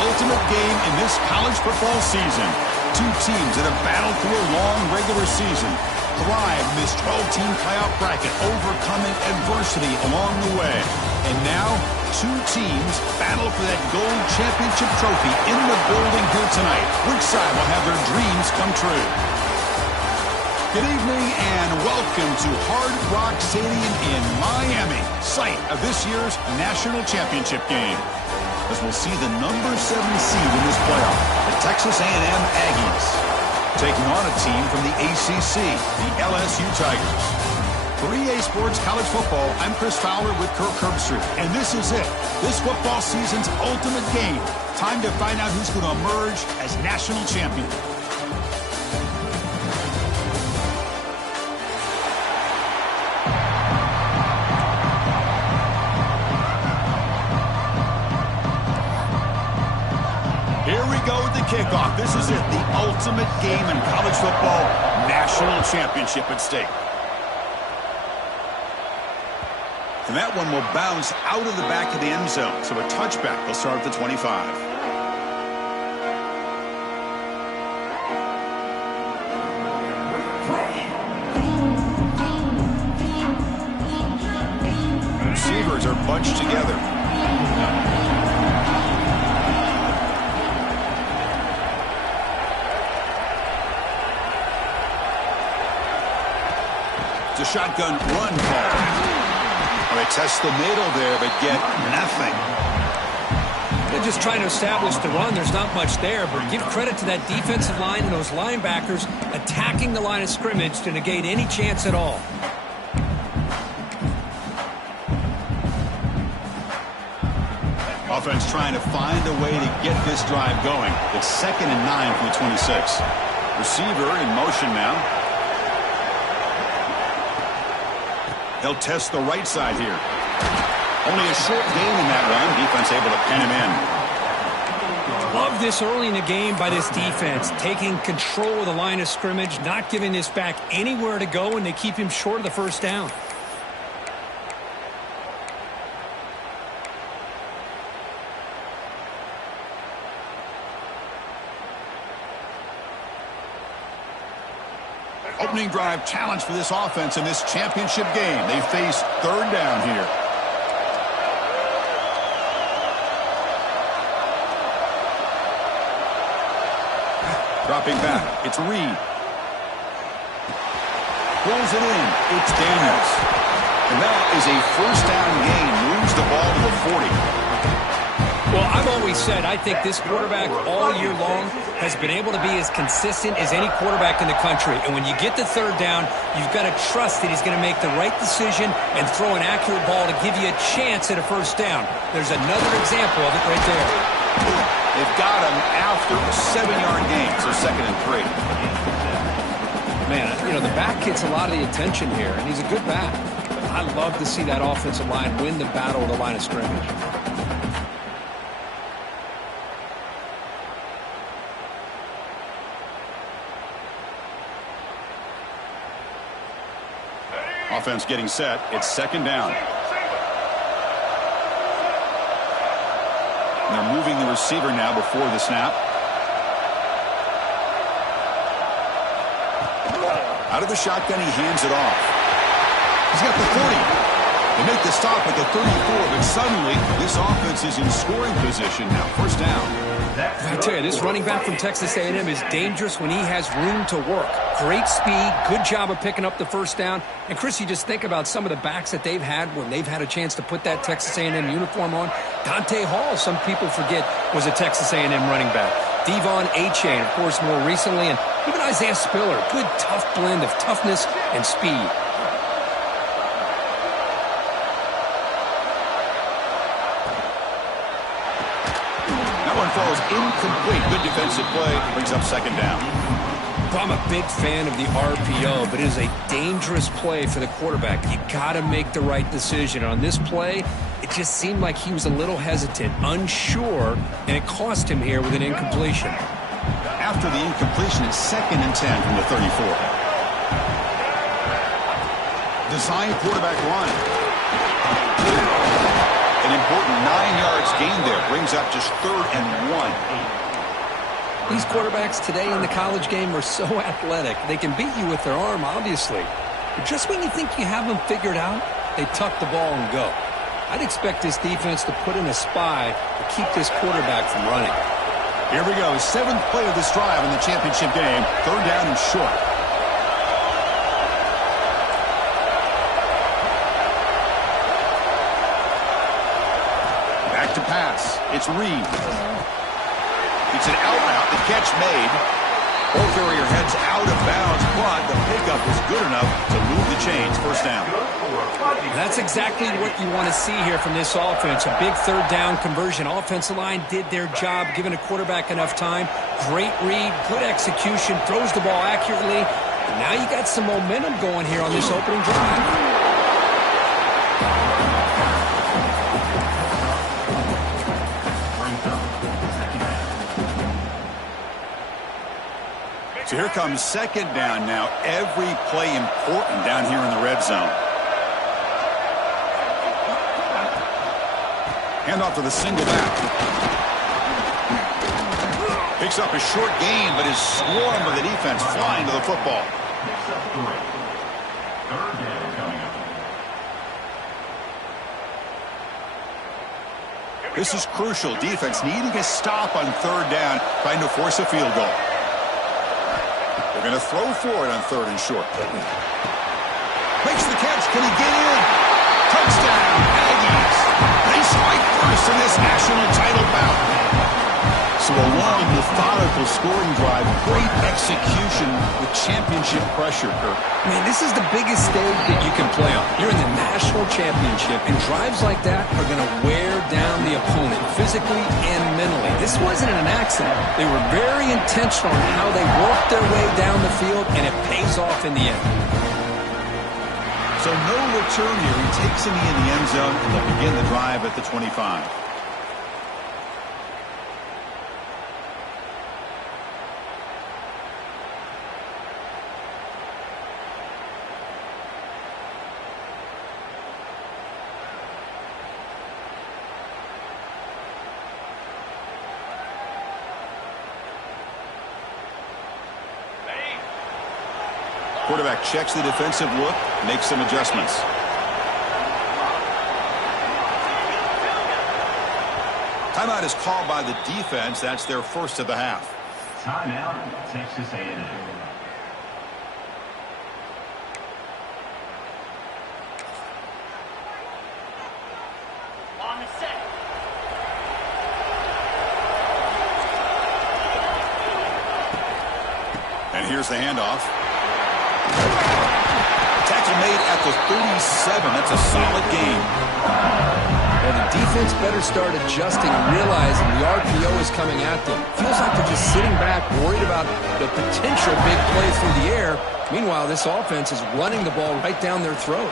ultimate game in this college football season. Two teams that have battled through a long regular season, thrived in this 12-team playoff bracket, overcoming adversity along the way. And now, two teams battle for that gold championship trophy in the building here tonight. Which side will have their dreams come true? Good evening and welcome to Hard Rock Stadium in Miami, site of this year's national championship game. As we'll see the number 7 seed in this playoff, the Texas A&M Aggies, taking on a team from the ACC, the LSU Tigers. For EA Sports College Football, I'm Chris Fowler with Kirk Herbstreit, and this is it, this football season's ultimate game. Time to find out who's going to emerge as national champion. Here we go with the kickoff. This is it, the ultimate game in college football, national championship at stake. And that one will bounce out of the back of the end zone. So a touchback will start at the 25. Receivers are bunched together. It's a shotgun run call. They test the middle there, but get nothing. They're just trying to establish the run. There's not much there, but give credit to that defensive line and those linebackers attacking the line of scrimmage to negate any chance at all. Offense trying to find a way to get this drive going. It's 2nd and 9 from the 26. Receiver in motion now. They'll test the right side here. Only a short gain in that run. Defense able to pin him in. Love this early in the game by this defense. Taking control of the line of scrimmage, not giving this back anywhere to go, and they keep him short of the first down. Opening drive challenge for this offense in this championship game. They face 3rd down here. Dropping back, it's Reed. Pulls it in, it's Daniels. And that is a 1st down gain, moves the ball to the 40. Well, I've always said I think this quarterback all year long has been able to be as consistent as any quarterback in the country. And when you get to 3rd down, you've got to trust that he's going to make the right decision and throw an accurate ball to give you a chance at a 1st down. There's another example of it right there. They've got him after a 7-yard gain, so 2nd and 3. Man, you know, the back gets a lot of the attention here, and he's a good back. I love to see that offensive line win the battle of the line of scrimmage. Offense getting set. It's 2nd down. And they're moving the receiver now before the snap. Out of the shotgun, he hands it off. He's got the 40. They make the stop at the 34, but suddenly this offense is in scoring position now. 1st down. I tell you, this running back from Texas A&M is dangerous when he has room to work. Great speed, good job of picking up the 1st down. And, Chris, you just think about some of the backs that they've had when they've had a chance to put that Texas A&M uniform on. Dante Hall, some people forget, was a Texas A&M running back. Devon Achane, of course, more recently. And even Isaiah Spiller, good, tough blend of toughness and speed. Falls incomplete. Good defensive play. Brings up 2nd down. I'm a big fan of the RPO, but it is a dangerous play for the quarterback. You got to make the right decision. On this play, it just seemed like he was a little hesitant, unsure, and it cost him here with an incompletion. After the incompletion, it's 2nd and 10 from the 34. Design quarterback run. An important 9 yards gain there. Brings up just 3rd and 1. These quarterbacks today in the college game are so athletic. They can beat you with their arm, obviously. But just when you think you have them figured out, they tuck the ball and go. I'd expect this defense to put in a spy to keep this quarterback from running. Here we go. 7th play of this drive in the championship game. 3rd down and short. Back to pass. It's Reed. It's an out route. The catch made. Ball carrier heads out of bounds, but the pickup was good enough to move the chains. 1st down. That's exactly what you want to see here from this offense. A big 3rd down conversion. Offensive line did their job, giving a quarterback enough time. Great read, good execution, throws the ball accurately. And now you got some momentum going here on this opening drive. So here comes 2nd down now. Every play important down here in the red zone. Hand off to the single back. Picks up a short gain, but is swarmed by the defense flying to the football. This is crucial. Defense needing a stop on 3rd down, trying to force a field goal. They're going to throw for it on 3rd and short. Makes the catch. Can he get in? Touchdown, Aggies. They strike first in this national title bout. So a long, methodical scoring drive. Great execution with championship pressure, Kirk. Man, this is the biggest stage that you can play on. You're in the national championship, and drives like that are going to wear down the opponent physically and mentally. This wasn't an accident. They were very intentional on how they worked their way down the field, and it pays off in the end. So no return here. He takes him in the end zone, and they'll begin the drive at the 25. Quarterback checks the defensive look, makes some adjustments. Timeout is called by the defense. That's their first of the half. Timeout, Texas A&M. On the set. And here's the handoff. Tackle made at the 37. That's a solid gain. Well, the defense better start adjusting and realizing the RPO is coming at them. Feels like they're just sitting back, worried about the potential big play through the air. Meanwhile, this offense is running the ball right down their throat.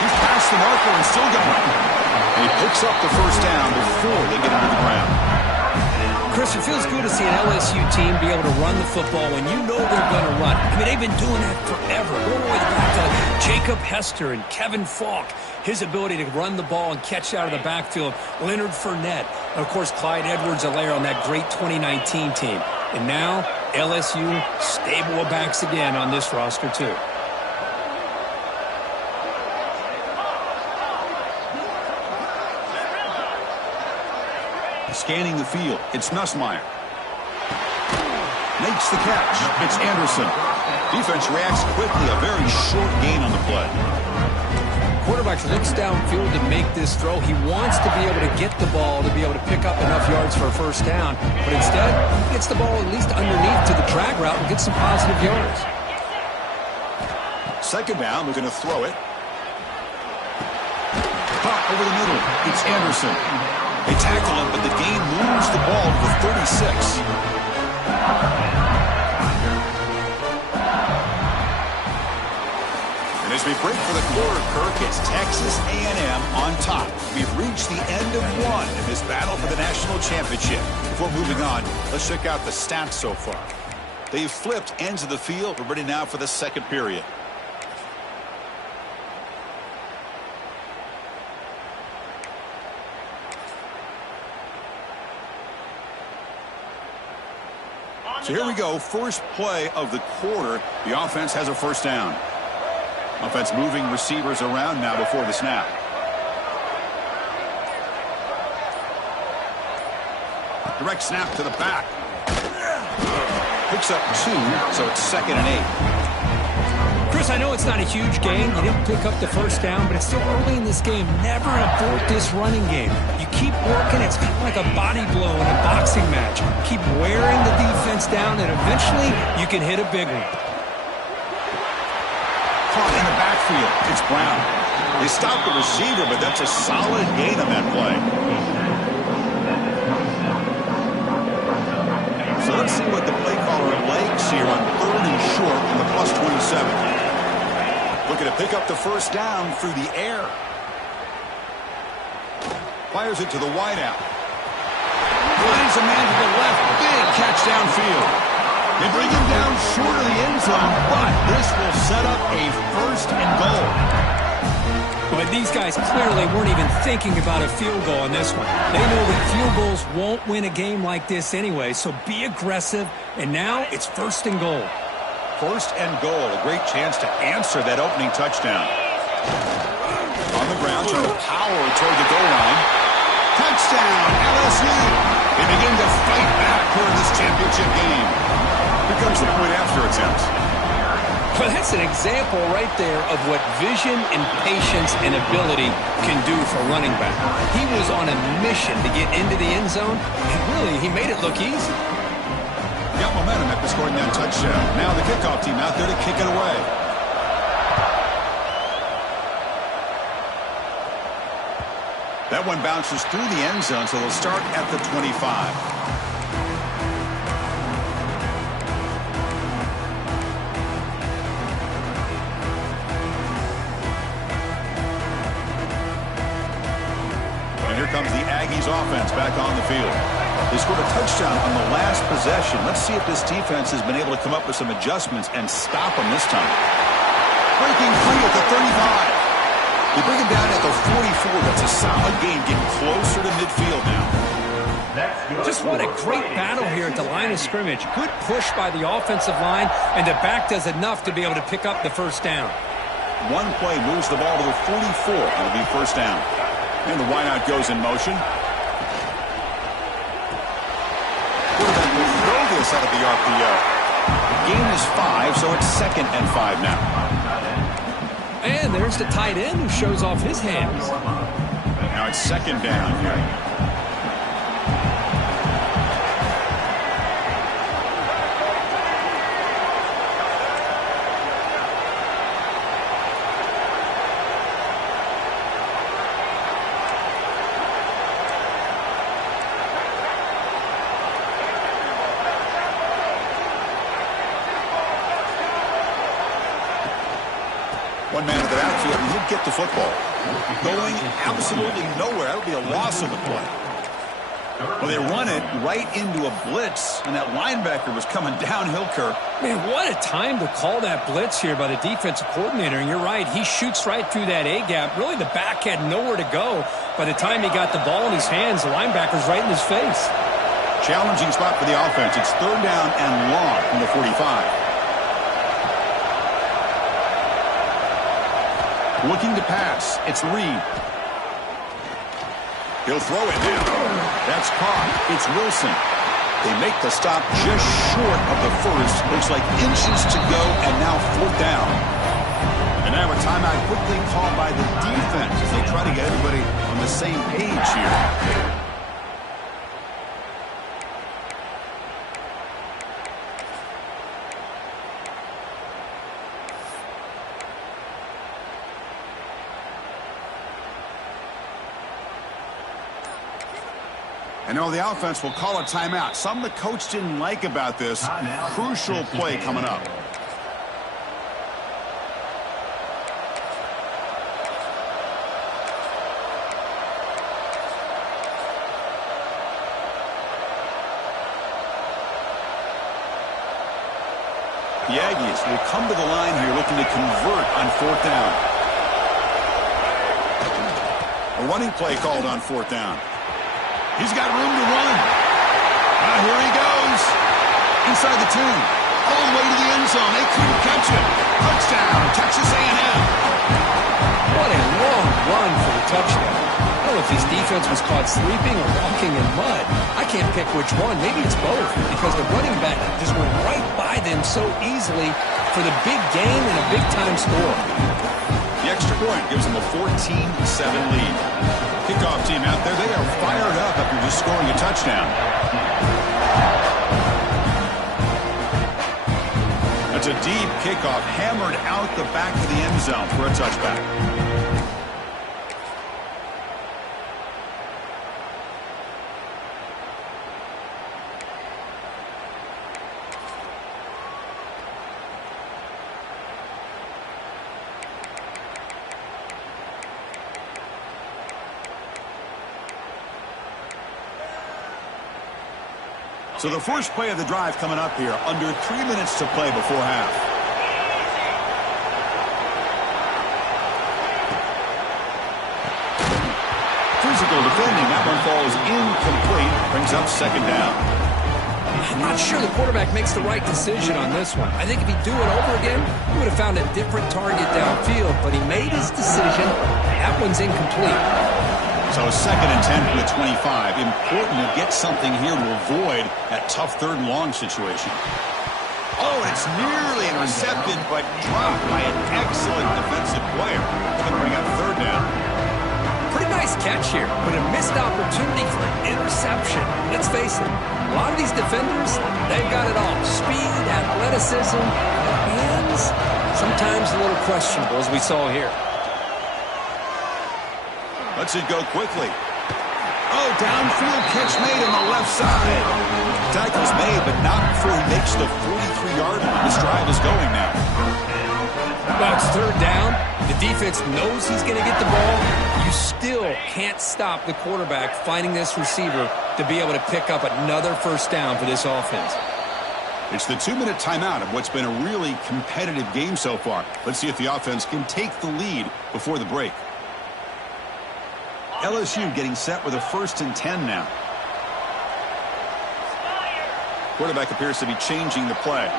He's past the marker and still going. And he picks up the 1st down before they get into the ground. Chris, it feels good to see an LSU team be able to run the football when you know they're going to run. I mean, they've been doing that forever. Going all the way back to Jacob Hester and Kevin Falk. His ability to run the ball and catch out of the backfield. Leonard Fournette. And, of course, Clyde Edwards-Helaire on that great 2019 team. And now, LSU stable of backs again on this roster, too. Scanning the field, it's Nussmeier. Makes the catch. It's Anderson. Defense reacts quickly. A very short gain on the play. Quarterback looks downfield to make this throw. He wants to be able to get the ball to be able to pick up enough yards for a 1st down. But instead, he gets the ball at least underneath to the drag route and gets some positive yards. 2nd down, we're going to throw it. Caught over the middle. It's Anderson. They tackle him, but the gain moves the ball to the 36. And as we break for the quarter, Kirk, it's Texas A&M on top. We've reached the end of one in this battle for the national championship. Before moving on, let's check out the stats so far. They've flipped ends of the field. We're ready now for the 2nd period. So here we go, first play of the quarter. The offense has a first down. Offense moving receivers around now before the snap. Direct snap to the back. Picks up 2, so it's 2nd and 8. Chris, I know it's not a huge gain. You didn't pick up the first down, but it's still early in this game. Never abort this running game. You keep working. It's kind of like a body blow in a boxing match. Keep wearing the defense down, and eventually you can hit a big one. Caught in the backfield. It's Brown. They stopped the receiver, but that's a solid gain on that play. So let's see what the play caller likes here on 3rd and short on the +27. Looking to pick up the first down through the air. Fires it to the wideout. Finds a man to the left. Big catch downfield. They bring him down short of the end zone, but this will set up a 1st and goal. But these guys clearly weren't even thinking about a field goal on this one. They know that field goals won't win a game like this anyway, so be aggressive, and now it's 1st and goal. 1st and goal, a great chance to answer that opening touchdown. On the ground, trying to power toward the goal line. Touchdown, LSU. They begin to fight back toward this championship game. Here comes the point after attempt. Well, that's an example right there of what vision and patience and ability can do for running back. He was on a mission to get into the end zone, and really, he made it look easy. Got momentum after scoring that touchdown. Now the kickoff team out there to kick it away. That one bounces through the end zone, so they'll start at the 25. Comes the Aggies offense back on the field. They scored a touchdown on the last possession. Let's see if this defense has been able to come up with some adjustments and stop them this time. Breaking free at the 35. They bring him down at the 44. That's a solid gain, getting closer to midfield now. Just what a great battle here at the line of scrimmage. Good push by the offensive line, and the back does enough to be able to pick up the first down. One play moves the ball to the 44. It'll be first down. And the wideout goes in motion. Quarterback will throw this out of the RPO. Gain is 5, so it's 2nd and 5 now. And there's the tight end who shows off his hands. Now it's 2nd down here. One man in the backfield, and he'll get the football. Going absolutely nowhere. That'll be a loss of the play. Well, they run it right into a blitz, and that linebacker was coming downhill, Kirk. Man, what a time to call that blitz here by the defensive coordinator. And you're right, he shoots right through that A-gap. Really, the back had nowhere to go. By the time he got the ball in his hands, the linebacker's right in his face. Challenging spot for the offense. It's 3rd down and long from the 45. Looking to pass. It's Reed. He'll throw it now. That's caught. It's Wilson. They make the stop just short of the first. Looks like inches to go, and now 4th down. And now a timeout quickly called by the defense as they try to get everybody on the same page here. And now the offense will call a timeout. Something the coach didn't like about this. Crucial play coming up. The Aggies will come to the line here looking to convert on 4th down. A running play called on 4th down. He's got room to run. Here he goes. And inside the 10. All the way to the end zone. They couldn't catch it. Touchdown, Texas A&M. What a long run for the touchdown. I don't know if his defense was caught sleeping or walking in mud. I can't pick which one. Maybe it's both, because the running back just went right by them so easily for the big gain and a big-time score. The extra point gives them a 14-7 lead. Kickoff team out there, they are fired up after just scoring a touchdown. That's a deep kickoff, hammered out the back of the end zone for a touchback. So the first play of the drive coming up here, under 3 minutes to play before half. Physical defending, that one falls incomplete, brings up second down. I'm not sure the quarterback makes the right decision on this one. I think if he'd do it over again, he would have found a different target downfield, but he made his decision. That one's incomplete. So 2nd and 10 from the 25. Important to get something here to avoid that tough 3rd and long situation. Oh, it's nearly intercepted, but dropped by an excellent defensive player. It's going to bring up 3rd down. Pretty nice catch here, but a missed opportunity for an interception. Let's face it, a lot of these defenders, they've got it all. Speed, athleticism, hands, sometimes a little questionable, as we saw here. Lets it go quickly. Oh, downfield catch made on the left side. Tackle's made, but not before he makes the 43-yard line. This drive is going now. Well, it's 3rd down. The defense knows he's going to get the ball. You still can't stop the quarterback finding this receiver to be able to pick up another 1st down for this offense. It's the 2-minute timeout of what's been a really competitive game so far. Let's see if the offense can take the lead before the break. LSU getting set with a 1st and 10 now. Quarterback appears to be changing the play.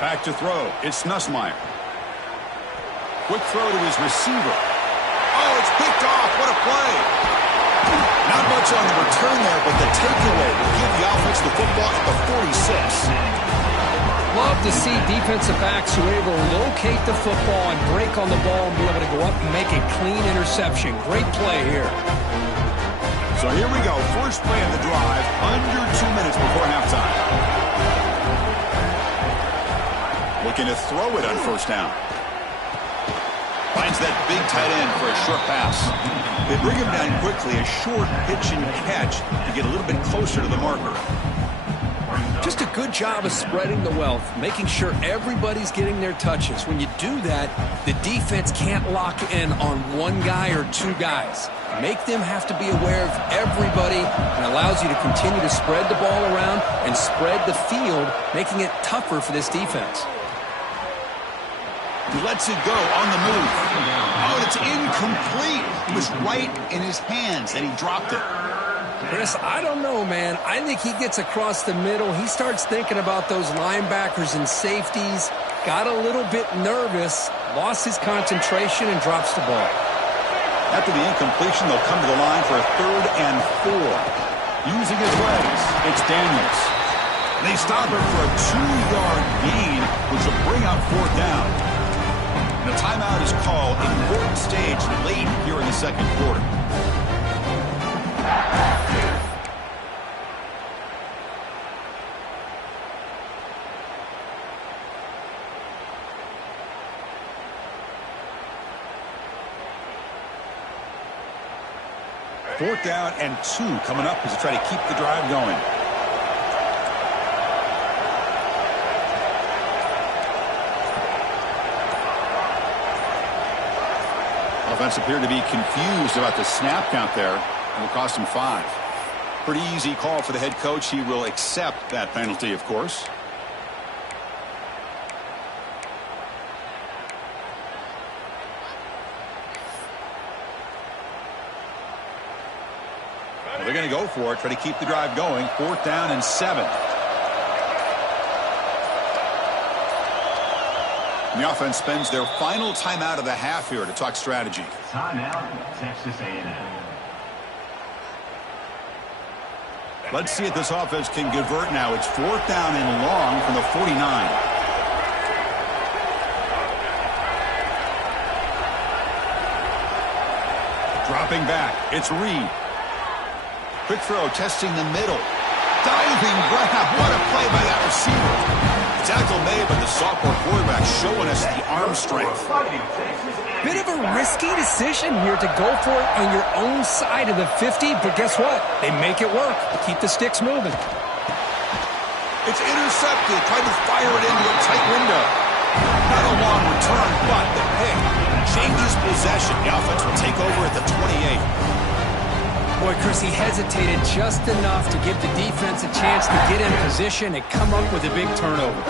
Back to throw. It's Nussmeier. Quick throw to his receiver. Oh, it's picked off. What a play. Not much on the return there, but the takeaway will give the offense the football at the 46. Love to see defensive backs who are able to locate the football and break on the ball and be able to go up and make a clean interception. Great play here. So here we go. First play of the drive, under 2 minutes before halftime. Looking to throw it on 1st down. Finds that big tight end for a short pass. They bring him down quickly, a short pitch and catch to get a little bit closer to the marker. Just a good job of spreading the wealth, making sure everybody's getting their touches. When you do that, the defense can't lock in on one guy or 2 guys. Make them have to be aware of everybody, and allows you to continue to spread the ball around and spread the field, making it tougher for this defense. He lets it go on the move. Oh, it's incomplete. It was right in his hands, and he dropped it. Chris, I don't know, man. I think he gets across the middle. He starts thinking about those linebackers and safeties. Got a little bit nervous, lost his concentration, and drops the ball. After the incompletion, they'll come to the line for a 3rd and 4. Using his legs, it's Daniels. They stop him for a 2-yard gain, which will bring up 4th down. And a timeout is called. Important stage late here in the 2nd quarter. Fourth down and 2 coming up as they try to keep the drive going. Offense appeared to be confused about the snap count there, and will cost him 5. Pretty easy call for the head coach. He will accept that penalty, of course. They're going to go for it, try to keep the drive going. 4th down and 7. And the offense spends their final timeout of the half here to talk strategy. Timeout, Texas A&M. Let's see if this offense can convert now. It's 4th down and long from the 49. Dropping back, it's Reed. Quick throw, testing the middle. Diving grab, what a play by that receiver. Tackle made, but the sophomore quarterback showing us the arm strength. Bit of a risky decision here to go for it on your own side of the 50, but guess what? They make it work. Keep the sticks moving. It's intercepted, trying to fire it into a tight window. Not a long return, but the pick changes possession. The offense will take over at the 28. Boy, Chris, he hesitated just enough to give the defense a chance to get in position and come up with a big turnover.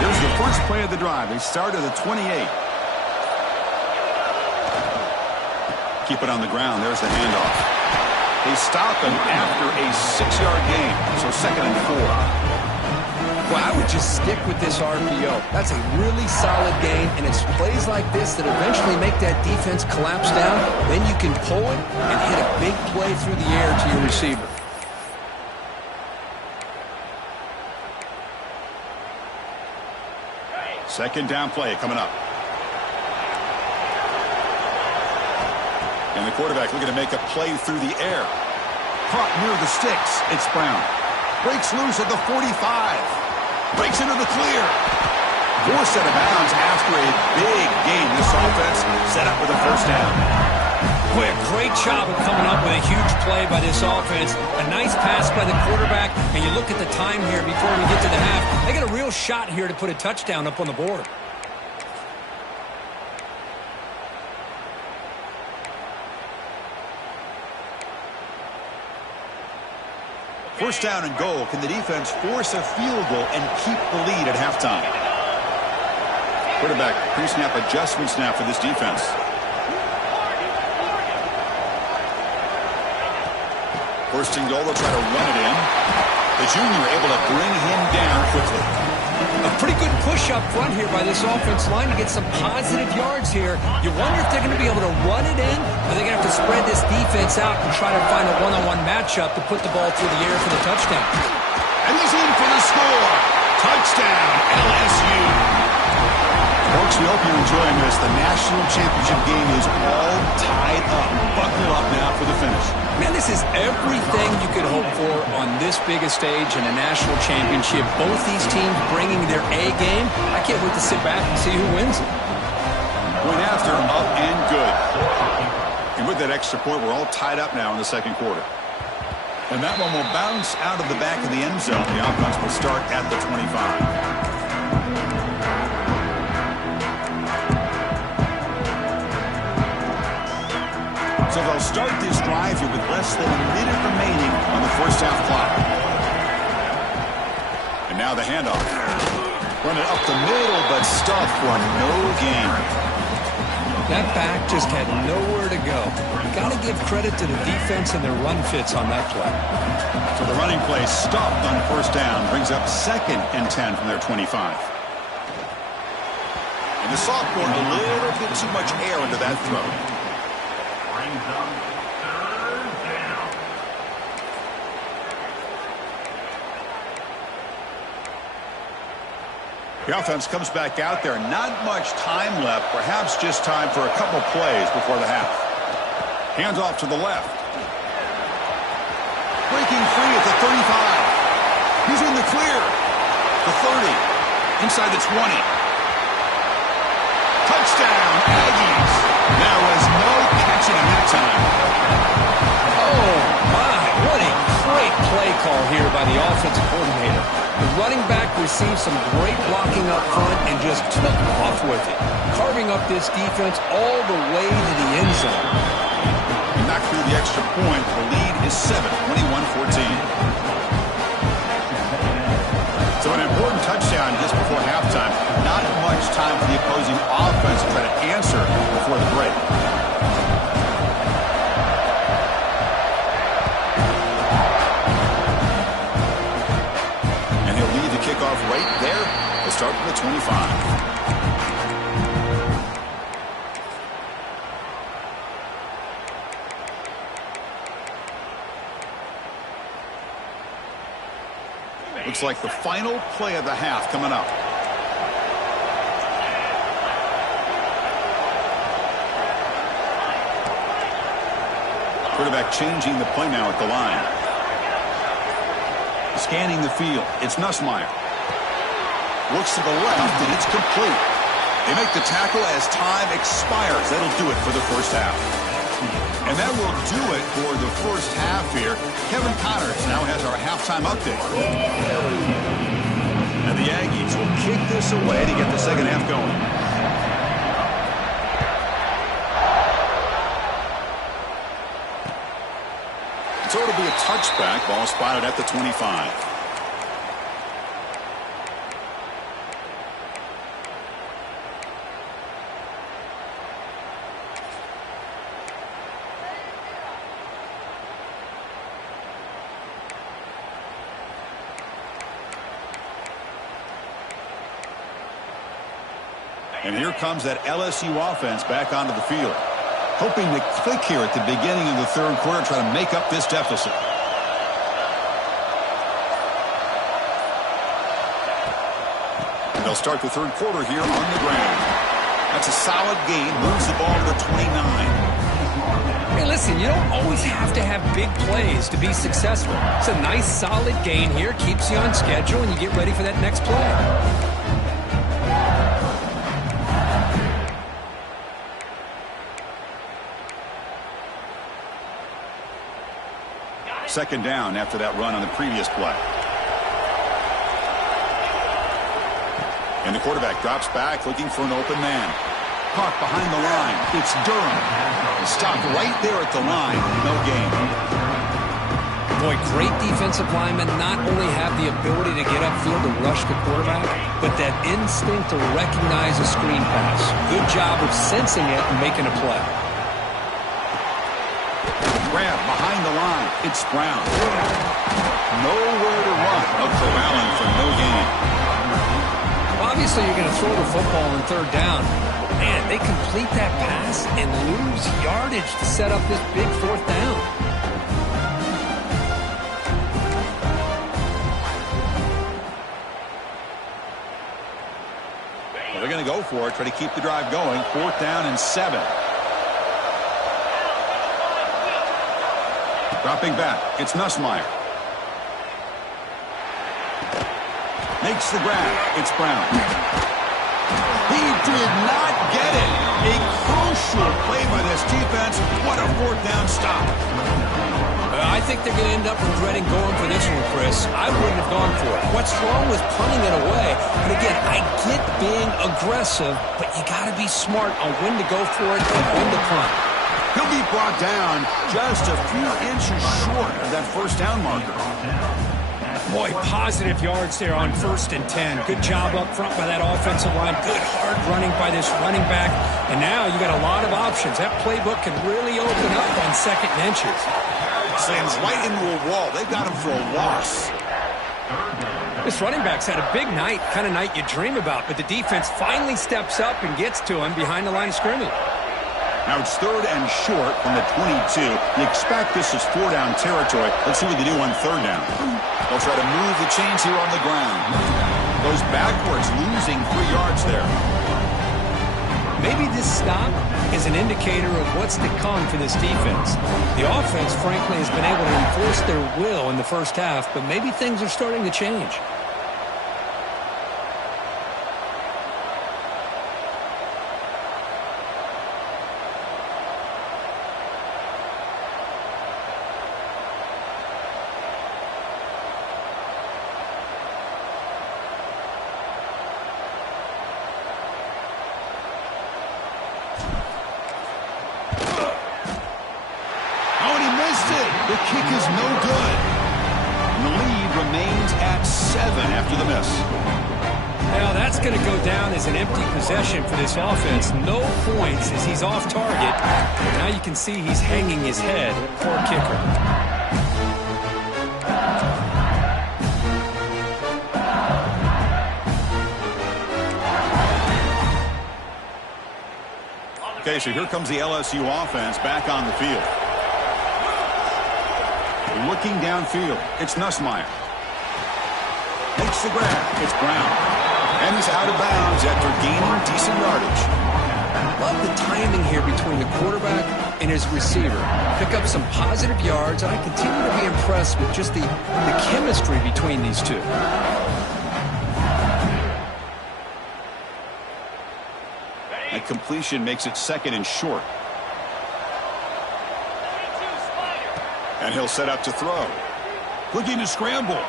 Here's the first play of the drive. They start at the 28. Keep it on the ground. There's the handoff. They stop him after a 6-yard gain, so 2nd and 4. Well, I would just stick with this RPO. That's a really solid gain, and it's plays like this that eventually make that defense collapse down. Then you can pull it and hit a big play through the air to your receiver. Second down play coming up. And the quarterback looking to make a play through the air. Caught near the sticks. It's Brown. Breaks loose at the 45. Breaks into the clear. Forced out of bounds after a big gain. This offense set up with a 1st down. Boy, a great job of coming up with a huge play by this offense. A nice pass by the quarterback. And you look at the time here before we get to the half. They got a real shot here to put a touchdown up on the board. First down and goal. Can the defense force a field goal and keep the lead at halftime? Quarterback pre-snap adjustments now for this defense. First and goal, they'll try to run it in. The junior able to bring him down quickly. A pretty good push up front here by this offense line to get some positive yards here. You wonder if they're going to be able to run it in, or they're going to have to spread this defense out and try to find a one-on-one matchup to put the ball through the air for the touchdown. And he's in for the score. Touchdown, LSU. Folks, we hope you're enjoying this. The national championship game is all tied up. Buckle up now for the finish. Man, this is everything you could hope for on this biggest stage in a national championship. Both these teams bringing their A game. I can't wait to sit back and see who wins it. Went after, up and good. And with that extra point, we're all tied up now in the 2nd quarter. And that one will bounce out of the back of the end zone. The offense will start at the 25. So they'll start this drive here with less than a minute remaining on the first half clock. And now the handoff. Run it up the middle, but stuffed for no gain. That back just had nowhere to go. Got to give credit to the defense and their run fits on that play. So the running play stopped on first down, brings up 2nd and 10 from their 25. And the sophomore a little bit too much air into that throw. The offense comes back out there. Not much time left. Perhaps just time for a couple plays before the half. Hands off to the left. Breaking free at the 35. He's in the clear. The 30. Inside the 20. Touchdown, Aggies. There was no catching him that time. Oh, my. What a great play call here by the offensive coordinator. The running back received some great blocking up front and just took off with it, carving up this defense all the way to the end zone. Knocked through the extra point. The lead is 7, 21-14. So an important touchdown just before halftime. Not much time for the opposing offense to try to answer before the break. Looks like the final play of the half coming up. Quarterback changing the play now at the line. Scanning the field. It's Nussmeier. Looks to the left, and it's complete. They make the tackle as time expires. That'll do it for the first half. And that will do it for the first half here. Kevin Connors now has our halftime update. And the Aggies will kick this away to get the second half going. So it'll be a touchback. Ball spotted at the 25. And here comes that LSU offense back onto the field. Hoping to click here at the beginning of the third quarter, try to make up this deficit. And they'll start the third quarter here on the ground. That's a solid gain. Moves the ball to the 29. Hey, listen, you don't always have to have big plays to be successful. It's a nice, solid gain here. Keeps you on schedule, and you get ready for that next play. Second down after that run on the previous play. And the quarterback drops back looking for an open man. Caught behind the line. It's Durham. Stopped right there at the line. No gain. Boy, great defensive linemen not only have the ability to get upfield to rush the quarterback, but that instinct to recognize a screen pass. Good job of sensing it and making a play. Grab behind the line. It's Brown. Nowhere to run. A corralling for no gain. Well, obviously, you're going to throw the football on third down. Man, they complete that pass and lose yardage to set up this big fourth down. Well, they're going to go for it. Try to keep the drive going. Fourth down and 7. Dropping back. It's Nussmeier. Makes the grab. It's Brown. He did not get it. A crucial play by this defense. What a fourth down stop. I think they're going to end up regretting going for this one, Chris. I wouldn't have gone for it. What's wrong with punting it away? And again, I get being aggressive, but you got to be smart on when to go for it and when to punt. He'll be brought down just a few inches short of that first down marker. Boy, positive yards there on 1st and 10. Good job up front by that offensive line. Good hard running by this running back. And now you got a lot of options. That playbook can really open up on 2nd and inches. Slams right into a wall. They've got him for a loss. This running back's had a big night, kind of night you dream about. But the defense finally steps up and gets to him behind the line of scrimmage. Now it's 3rd and short from the 22. You expect this is 4-down territory. Let's see what they do on 3rd down. They'll try to move the chains here on the ground. Goes backwards, losing 3 yards there. Maybe this stop is an indicator of what's to come for this defense. The offense, frankly, has been able to enforce their will in the first half, but maybe things are starting to change. The kick is no good. And the lead remains at 7 after the miss. Now that's going to go down as an empty possession for this offense. No points as he's off target. Now you can see he's hanging his head. Poor kicker. Okay, so here comes the LSU offense back on the field. Looking downfield, it's Nussmeier. makes the grab. It's Brown. And he's out of bounds after gaining decent yardage. Love the timing here between the quarterback and his receiver. Pick up some positive yards, and I continue to be impressed with just the chemistry between these two. That completion makes it 2nd and short. And he'll set up to throw. Looking to scramble.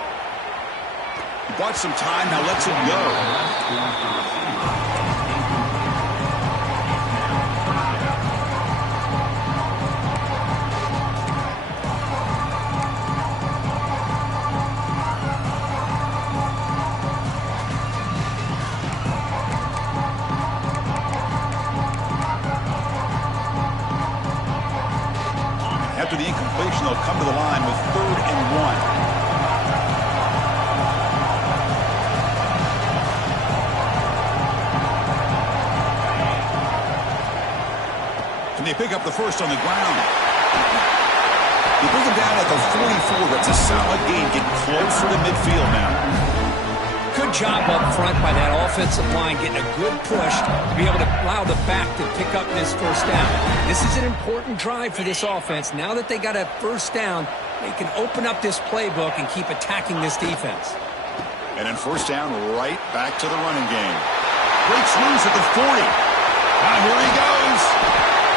He bought some time, now lets it go. After the incompletion, they'll come to the line with 3rd and 1. Can they pick up the first on the ground? They bring him down at the 44. That's a solid gain, getting closer to midfield now. Good job up front by that offensive line, getting a good push to be able to allow the back to pick up this first down. This is an important drive for this offense. Now that they got a first down, they can open up this playbook and keep attacking this defense. And then first down, right back to the running game. Breaks loose at the 40. Now here he goes.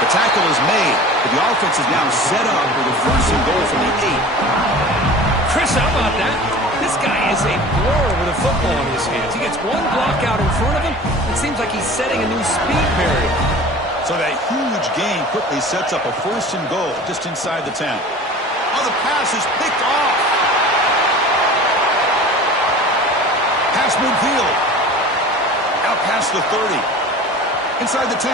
The tackle is made, but the offense is now set up for the 1st and goal from the 8. Chris, how about that? This guy is a blur with a football in his hands. He gets one block out in front of him. It seems like he's setting a new speed barrier. So that huge gain quickly sets up a 1st and goal just inside the 10. Oh, the pass is picked off. Pass midfield. Out past the 30. Inside the 10.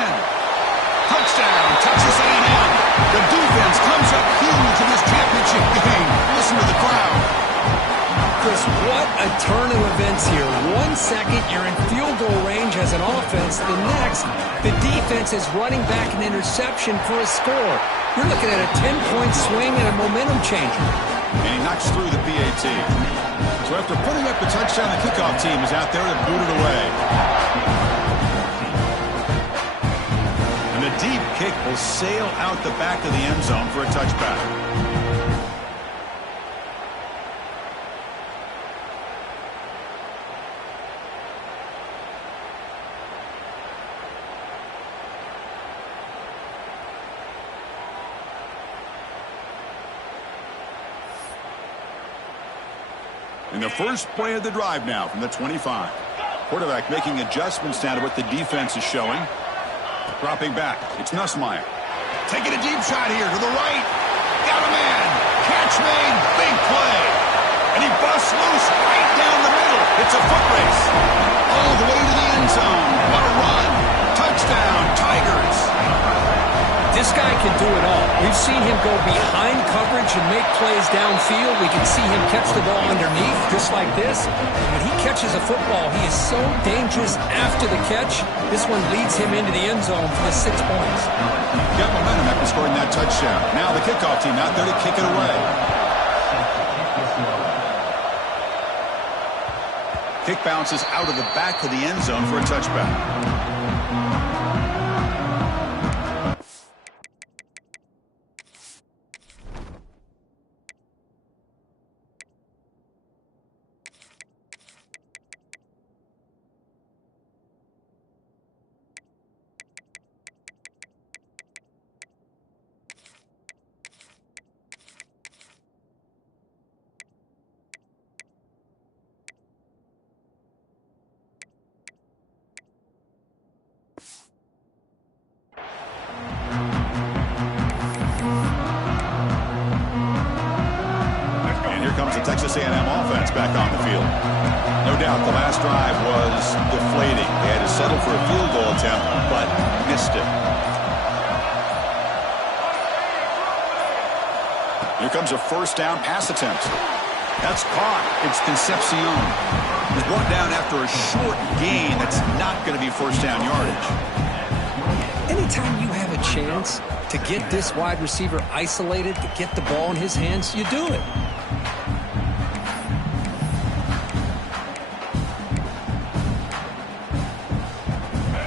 Touchdown, Texas A&M. The defense comes up huge in this championship game. Listen to the crowd. Chris, what a turn of events here. 1 second, you're in field goal range as an offense. The next, the defense is running back an interception for a score. You're looking at a 10-point swing and a momentum changer. And he knocks through the PAT. So after putting up the touchdown, the kickoff team is out there to boot it away. And the deep kick will sail out the back of the end zone for a touchback. In the first play of the drive now from the 25. Quarterback making adjustments now to what the defense is showing. Dropping back. It's Nussmeier. Taking a deep shot here to the right. Got a man. Catch made. Big play. And he busts loose right down the middle. It's a foot race. All the way to the end zone. What a run. Touchdown, Tigers. This guy can do it all. We've seen him go behind coverage and make plays downfield. We can see him catch the ball underneath just like this. When he catches a football, he is so dangerous after the catch. This one leads him into the end zone for the 6 points. Got momentum after scoring that touchdown. Now the kickoff team out there to kick it away. Kick bounces out of the back of the end zone for a touchback. Texas A&M offense back on the field. No doubt the last drive was deflating. They had to settle for a field goal attempt, but missed it. Here comes a first down pass attempt. That's caught. It's Concepcion. He's brought down after a short gain that's not going to be first down yardage. Anytime you have a chance to get this wide receiver isolated, to get the ball in his hands, you do it.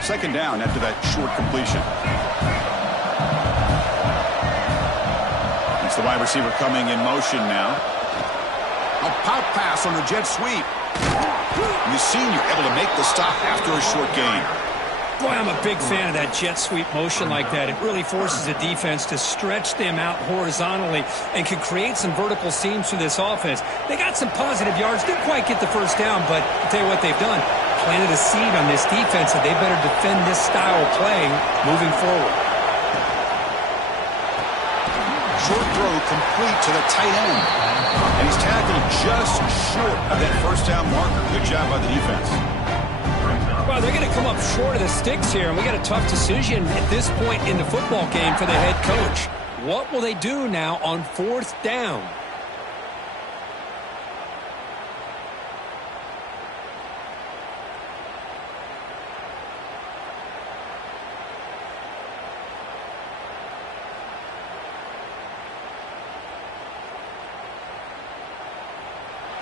second down after that short completion. It's the wide receiver coming in motion now. A pop pass on the jet sweep. And the senior able to make the stop after a short gain. Boy, I'm a big fan of that jet sweep motion like that. It really forces the defense to stretch them out horizontally and can create some vertical seams for this offense. They got some positive yards. Didn't quite get the first down, but I'll tell you what they've done. Planted a seed on this defense that they better defend this style of playing moving forward. Short throw complete to the tight end. And he's tackled just short of that first down marker. Good job by the defense. Well, they're going to come up short of the sticks here, and we got a tough decision at this point in the football game for the head coach. What will they do now on fourth down?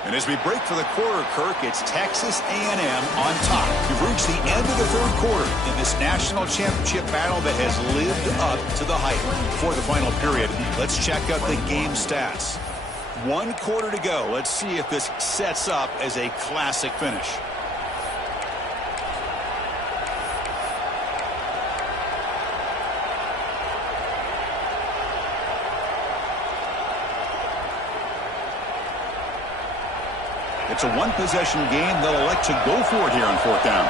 And as we break for the quarter, Kirk, it's Texas A&M on top. We've reached the end of the third quarter in this national championship battle that has lived up to the hype. For the final period, let's check out the game stats. 1 quarter to go. Let's see if this sets up as a classic finish. It's a one-possession game. They'll elect to go for it here on fourth down.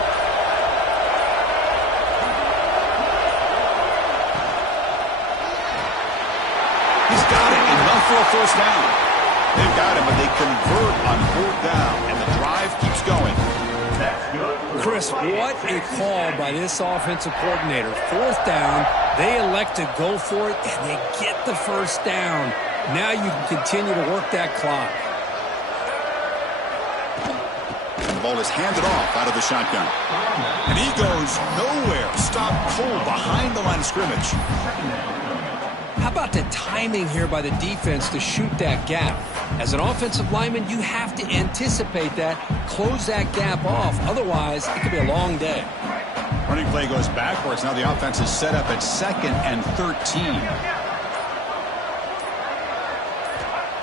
He's got it. Enough for a first down. They've got him, but they convert on fourth down, and the drive keeps going. Chris, what a call by this offensive coordinator. Fourth down, they elect to go for it, and they get the first down. Now you can continue to work that clock. The ball is handed off out of the shotgun. And he goes nowhere. Stopped cold behind the line of scrimmage. How about the timing here by the defense to shoot that gap? As an offensive lineman, you have to anticipate that, close that gap off. Otherwise, it could be a long day. Running play goes backwards. Now the offense is set up at 2nd and 13.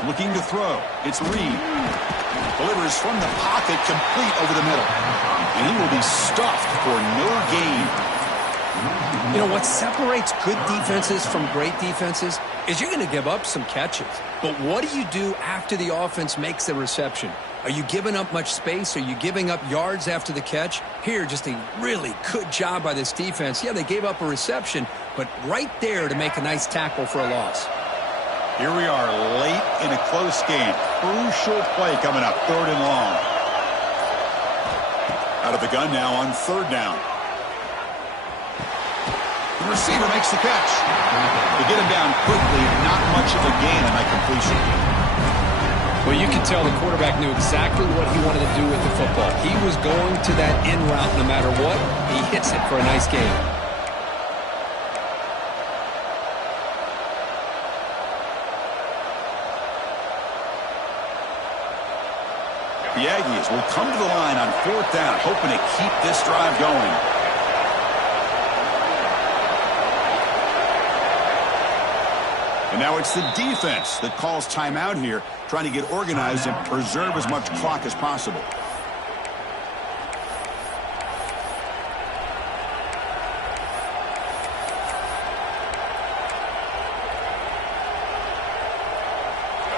Looking to throw. It's Reed. Delivers from the pocket, complete over the middle. And he will be stuffed for no gain. You know, what separates good defenses from great defenses is you're going to give up some catches. But what do you do after the offense makes the reception? Are you giving up much space? Are you giving up yards after the catch? Here, just a really good job by this defense. Yeah, they gave up a reception, but right there to make a nice tackle for a loss. Here we are late in a close game. Crucial play coming up, 3rd and long. Out of the gun now on 3rd down. The receiver makes the catch. They get him down quickly, not much of a gain on that completion. Well, you can tell the quarterback knew exactly what he wanted to do with the football. He was going to that in route no matter what. He hits it for a nice gain. The Aggies will come to the line on 4th down, hoping to keep this drive going. And now it's the defense that calls timeout here, trying to get organized and preserve as much clock as possible.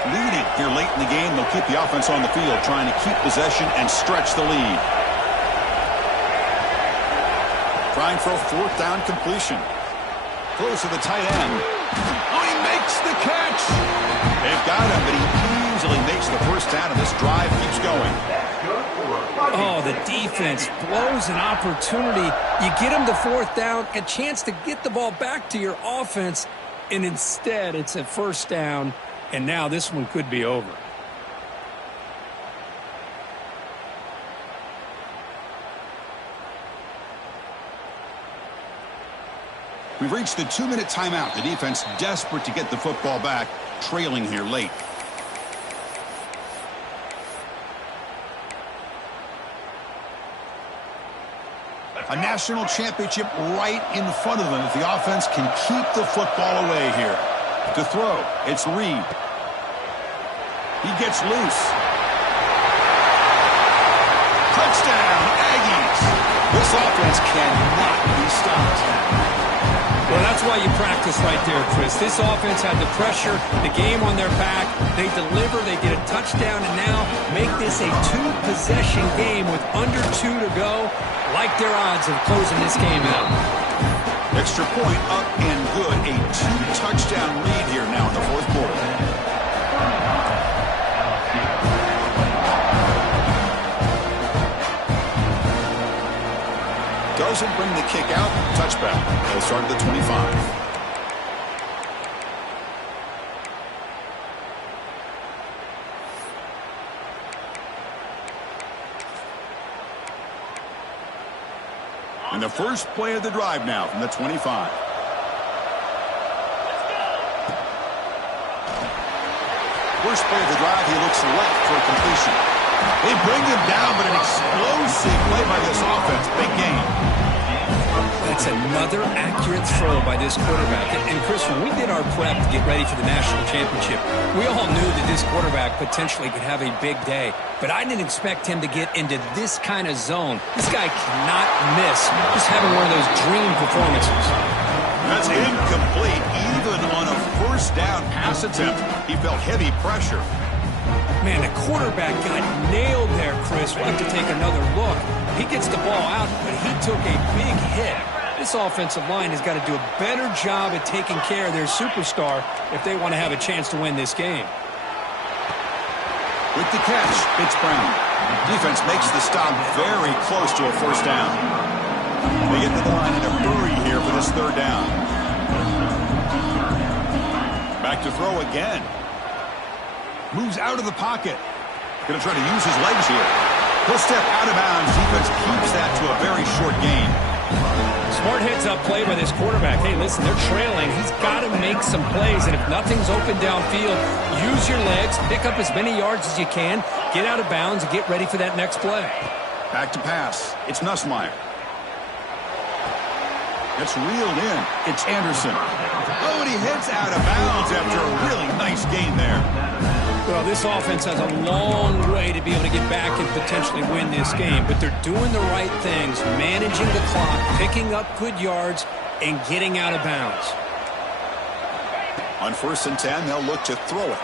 Leading here late in the game, they'll keep the offense on the field, trying to keep possession and stretch the lead. Trying for a 4th down completion. Close to the tight end. Oh, he makes the catch. They've got him, but he easily makes the first down, and this drive keeps going. Oh, the defense blows an opportunity. You get them to 4th down, a chance to get the ball back to your offense, and instead it's a 1st down, and now this one could be over. We've reached the 2-minute timeout. The defense desperate to get the football back, trailing here late. A national championship right in front of them if the offense can keep the football away here. To throw, it's Reed. He gets loose. Touchdown, Aggies. This offense cannot be stopped. Well, that's why you practice right there, Chris. This offense had the pressure, the game on their back. They deliver, they get a touchdown, and now make this a two-possession game with under 2 to go. Like their odds of closing this game out. Extra point up and good. A 2-touchdown lead here now in the fourth quarter. Doesn't bring the kick out. Touchback. They'll start at the 25. And the first play of the drive now from the 25. First play of the drive, he looks left for a completion. They bring him down, but an explosive play by this offense. Big game. That's another accurate throw by this quarterback. And Chris, when we did our prep to get ready for the national championship, we all knew that this quarterback potentially could have a big day. But I didn't expect him to get into this kind of zone. This guy cannot miss. Just having one of those dream performances. That's incomplete. Even on a first down pass attempt, he felt heavy pressure. Man, the quarterback got nailed there, Chris. We'll have to take another look. He gets the ball out, but he took a big hit. This offensive line has got to do a better job at taking care of their superstar if they want to have a chance to win this game. With the catch, it's Brown. Defense makes the stop very close to a first down. They get to the line in a hurry here for this third down. Back to throw again. Moves out of the pocket. Going to try to use his legs here. He'll step out of bounds. Defense keeps that to a very short gain. Smart heads-up play by this quarterback. Hey, listen, they're trailing. He's got to make some plays, and if nothing's open downfield, use your legs, pick up as many yards as you can, get out of bounds, and get ready for that next play. Back to pass. It's Nussmeier. It's reeled in. It's Anderson. Oh, and he heads out of bounds after a really nice gain there. Well, this offense has a long way to be able to get back and potentially win this game, but they're doing the right things, managing the clock, picking up good yards, and getting out of bounds. On 1st and 10, they'll look to throw it.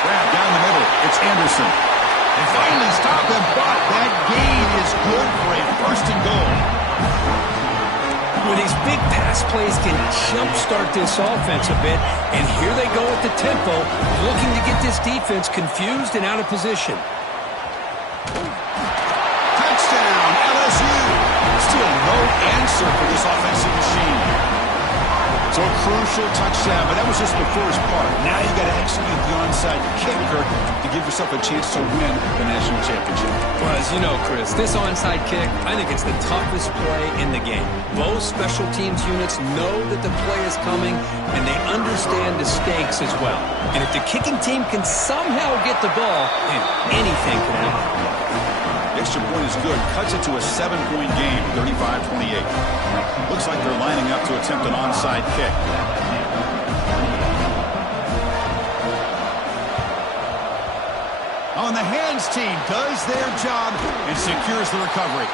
Grab down the middle. It's Anderson. They finally stop him, but that gain is good for a 1st and goal. Well, these big pass plays can jumpstart this offense a bit, and here they go at the tempo, looking to get this defense confused and out of position. Touchdown, LSU. Still no answer for this offensive machine. So a crucial touchdown, but that was just the first part. Now you got to execute the onside kicker to give yourself a chance to win the national championship. Well, as you know, Chris, this onside kick, I think it's the toughest play in the game. Both special teams units know that the play is coming, and they understand the stakes as well. And if the kicking team can somehow get the ball, man, anything can happen. Extra point is good. Cuts it to a 7-point game, 35-28. Looks like they're lining up to attempt an onside kick. On the hands team does their job and secures the recovery.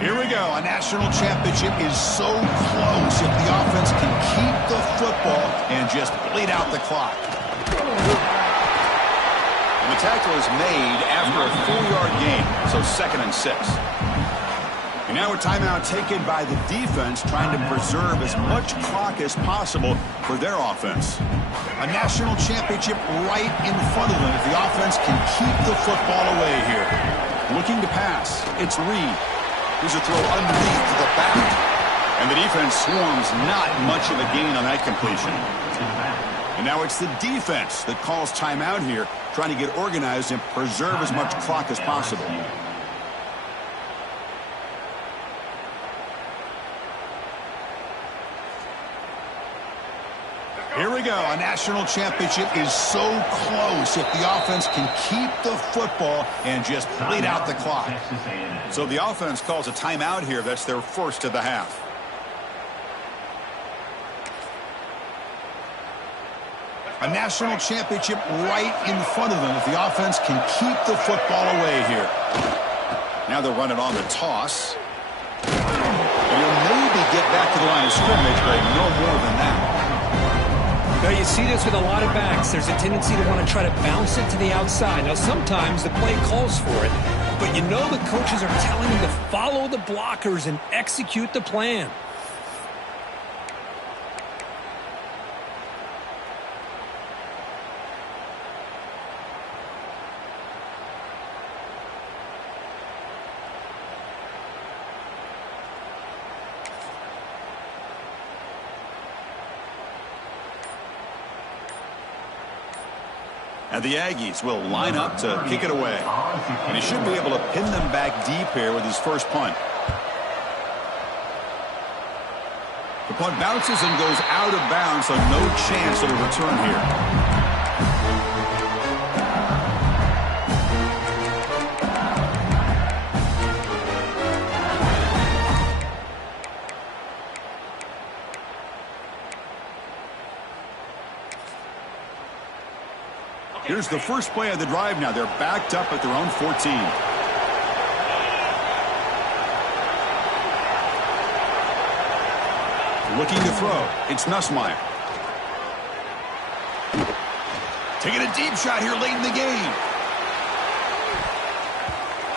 Here we go. A national championship is so close if the offense can keep the football and just bleed out the clock. And the tackle is made after a 4-yard gain, so 2nd and 6. And now a timeout taken by the defense, trying to preserve as much clock as possible for their offense. A national championship right in front of them if the offense can keep the football away here. Looking to pass. It's Reed. Here's a throw underneath to the back. And the defense swarms, not much of a gain on that completion. And now it's the defense that calls timeout here, trying to get organized and preserve as much clock as possible. Here we go. A national championship is so close if the offense can keep the football and just bleed out the clock. So the offense calls a timeout here. That's their first of the half. A national championship right in front of them if the offense can keep the football away here. Now they'll run it on the toss. You'll maybe get back to the line of scrimmage, but no more than that. Now you see this with a lot of backs. There's a tendency to want to try to bounce it to the outside. Now sometimes the play calls for it, but you know the coaches are telling them to follow the blockers and execute the plan. And the Aggies will line up to kick it away. And he should be able to pin them back deep here with his first punt. The punt bounces and goes out of bounds, so no chance of a return here. Here's the first play of the drive now. They're backed up at their own 14. Looking to throw. It's Nussmeier. Taking a deep shot here late in the game.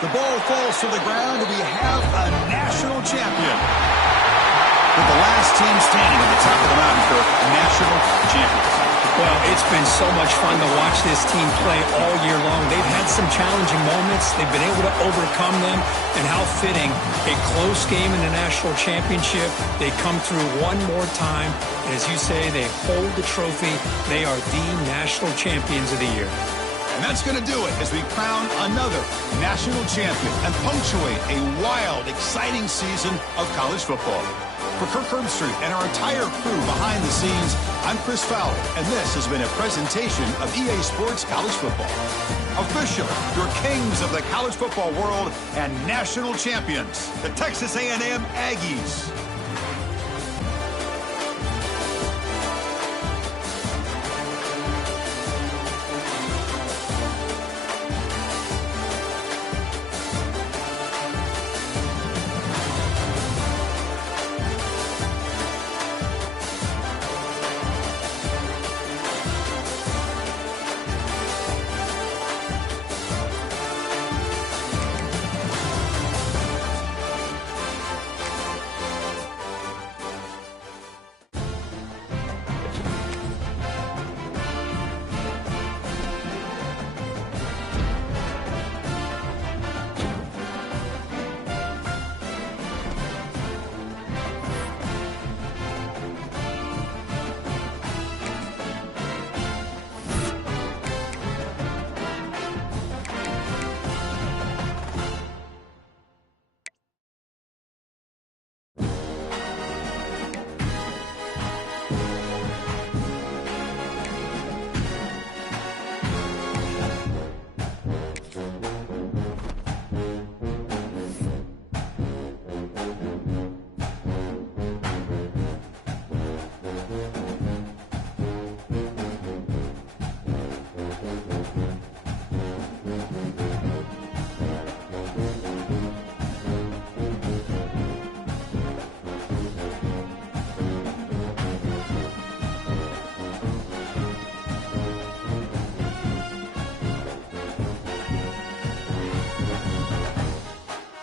The ball falls to the ground, and we have a national champion. With the last team standing at the top of the mountain for national champions. Well, it's been so much fun to watch this team play all year long. They've had some challenging moments. They've been able to overcome them. And how fitting, a close game in the national championship. They come through one more time. And as you say, they hold the trophy. They are the national champions of the year. And that's going to do it as we crown another national champion and punctuate a wild, exciting season of college football. For Kirk Herbstreit and our entire crew behind the scenes, I'm Chris Fowler, and this has been a presentation of EA Sports College Football. Officially, your kings of the college football world and national champions, the Texas A&M Aggies.